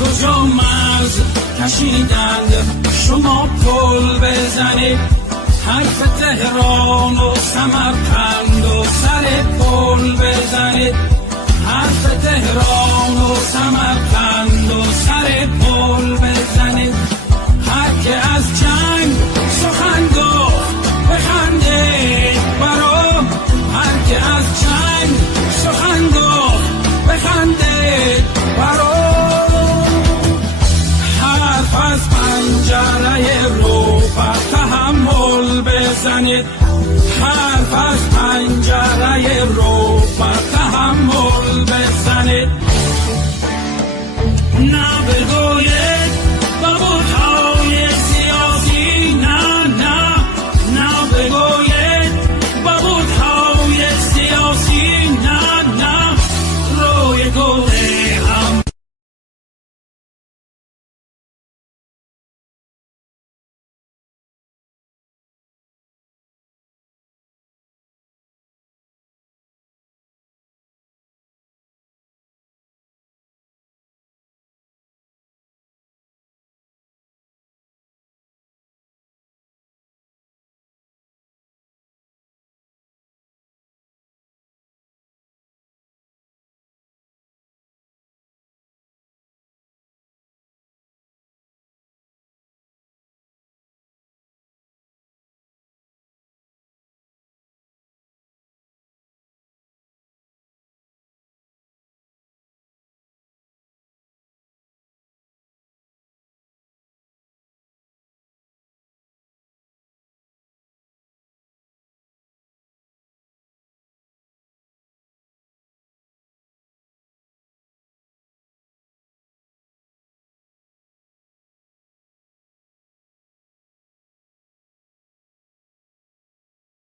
کجا مرز کشیدند شما پل بزنید، حرف تهران و سمرقند و سر پل بزنید، حرف تهران و سمرقند و سر پل بزنید. هر که از جنگ سخن گفت بخندید برا، هر که از جنگ سخن گفت بخندید برا. حرف از پنجره رو بر تحمل بزنید، حرف از پنجره رو بر تحمل بزنید. نه بگوید